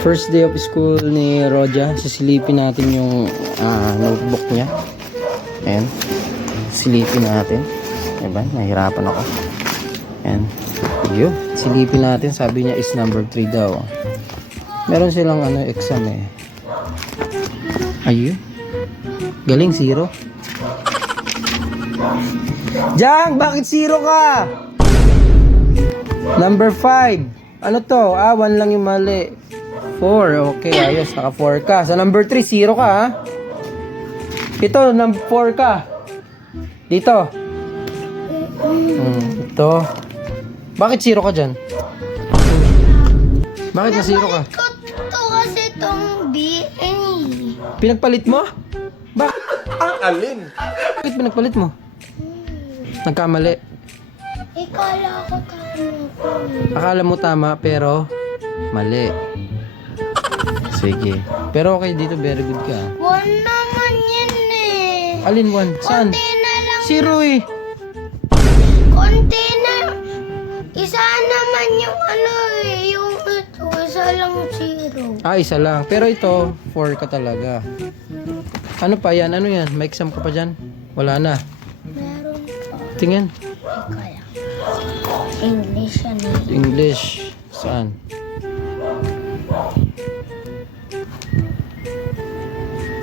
First day of school ni Roja. Sisilipin natin yung notebook niya. Ayan. Silipin natin. Diba? Nahirapan ako. Ayan. Yun. Silipin natin. Sabi niya is number 3 daw. Meron silang exam eh. Ayun. Galing, 0. Jang, bakit 0 ka? Number 5. Ano to? 1 lang yung mali. 4. Okay, ayos. Naka 4 ka. Sa number 3, 0 ka ha? Ito, number 4 ka. Dito. Ito. Bakit 0 ka dyan? Bakit na 0 ka? Ito kasi itong BNE. Pinagpalit mo? Bakit? Ang alin? Bakit pinagpalit mo? Nagkamali. Ikala ko tama. Akala mo tama pero mali. Sige. Pero okay dito, very good ka. 1 naman yan eh. Alin 1? Saan? Konti na lang. 0 eh. Konti na. Isa naman yung yung ito. Isa lang 0. Isa lang. Pero ito, 4 ka talaga. Ano pa yan? Ano yan? May exam ka pa dyan? Wala na. Meron pa. Tingin. Ikala. English yan eh. English. Saan?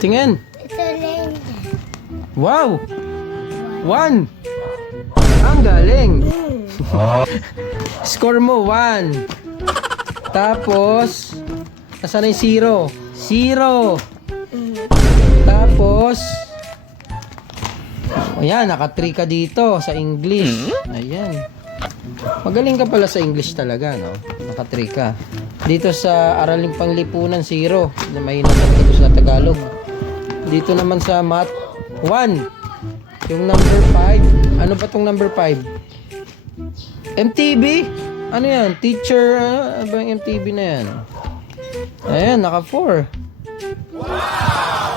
Tingin. Ito lang yan. Wow! 1! Ang galing! Score mo, 1. Tapos, nasaan na yung 0? 0! Tapos, ayan, naka 3 ka dito sa English. Ayan. Magaling ka pala sa English talaga, no? Naka 3 ka. Dito sa Araling Panglipunan, 0. Mahina ka dito sa Tagalog. Dito naman sa Math, 1. Yung number 5. Ano ba tong number 5? MTB? Ano yan? Teacher? Ano ba yung MTB na yan? Ayan, naka 4.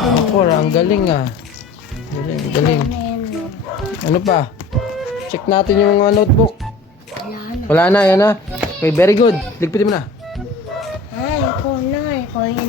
Naka 4. Ang galing ah. Galing, galing. Ano pa? Check natin yung mga notebook. Wala na, yan na. Okay, very good. Ligpitin mo na. Ikaw na. Ikaw yung